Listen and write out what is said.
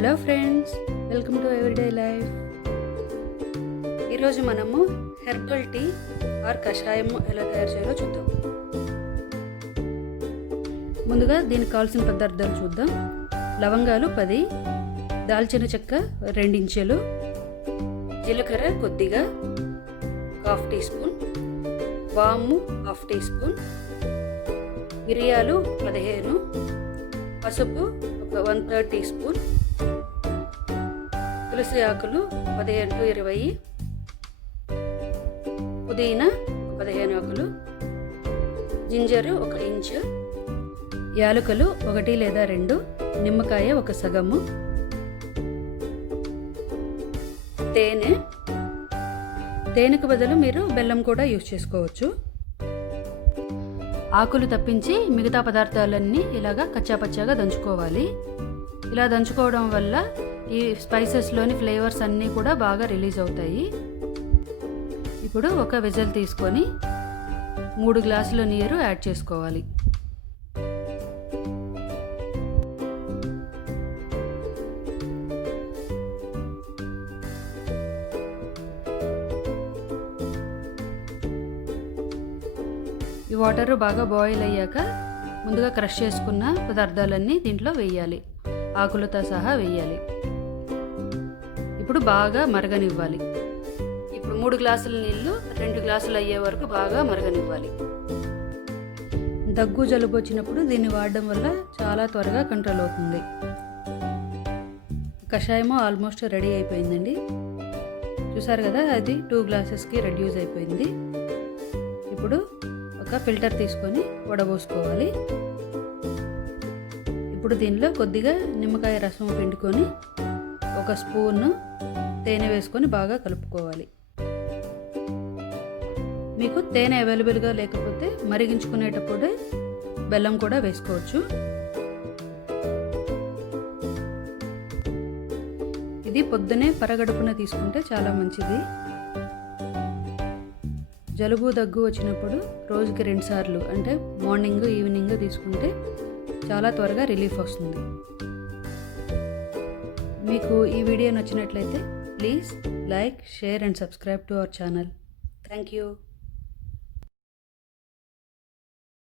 Hello friends, welcome to everyday life. ఈరోజు మనము herbal tea are కషాయము ఎలా తయారు చేయాలో చూద్దాం. ముందుగా దీనికి కావాల్సిన పదార్థాలు చూద్దాం. లవంగాలు 10, దాల్చిన చెక్క 2 ఇంచులు, జీలకర్ర కొద్దిగా 1/2 టీ స్పూన్, వాము 1/2 టీ స్పూన్, మిరియాలు 15, పసుపు ఒక 1/3 టీ స్పూన్, తులసి ఆకులు 15 to 20, పుదీనా 15 ఆకులు, జింజరు 1 ఇంచు, యాలకులు 1 లేదా 2, నిమ్మకాయ 1 సగము, తేనెకు బదులు మీరు బెల్లం కూడా యూజ్ చేసుకోవచ్చు. ఆకులు తప్పించి మిగతా పదార్థాలన్నీ ఇలాగా కచ్చాపచ్చాగా దంచుకోవాలి. ఇలా దంచుకోవడం వల్ల ఈ స్పైసెస్లోని ఫ్లేవర్స్ అన్నీ కూడా బాగా రిలీజ్ అవుతాయి. ఇప్పుడు ఒక విజిల్ తీసుకొని 3 గ్లాసుల నీరు యాడ్ చేసుకోవాలి. ఈ వాటర్ బాగా బాయిల్ అయ్యాక ముందుగా క్రష్ చేసుకున్న పదార్థాలన్నీ దీంట్లో వేయాలి, ఆకులతో సహా వేయాలి. ఇప్పుడు బాగా మరగనివ్వాలి. ఇప్పుడు 3 గ్లాసుల నీళ్ళు 2 గ్లాసులు అయ్యే వరకు బాగా మరగనివ్వాలి. దగ్గు జలుబు వచ్చినప్పుడు దీన్ని వాడడం వల్ల చాలా త్వరగా కంట్రోల్ అవుతుంది. కషాయము ఆల్మోస్ట్ రెడీ అయిపోయిందండి. చూసారు కదా, అది 2 గ్లాసెస్కి రెడ్యూస్ అయిపోయింది. ఇప్పుడు ఒక ఫిల్టర్ తీసుకొని వడబోసుకోవాలి. ఇప్పుడు దీనిలో కొద్దిగా నిమ్మకాయ రసం పిండుకొని 1 స్పూన్ తేనె వేసుకొని బాగా కలుపుకోవాలి. మీకు తేనె అవైలబుల్గా లేకపోతే మరిగించుకునేటప్పుడే బెల్లం కూడా వేసుకోవచ్చు. ఇది పొద్దునే పరగడుపున తీసుకుంటే చాలా మంచిది. జలుబు దగ్గు వచ్చినప్పుడు రోజుకి 2 సార్లు అంటే మార్నింగ్ ఈవినింగ్ తీసుకుంటే చాలా త్వరగా రిలీఫ్ వస్తుంది. మీకు ఈ వీడియో నచ్చినట్లయితే please like, share and subscribe to our channel. Thank you.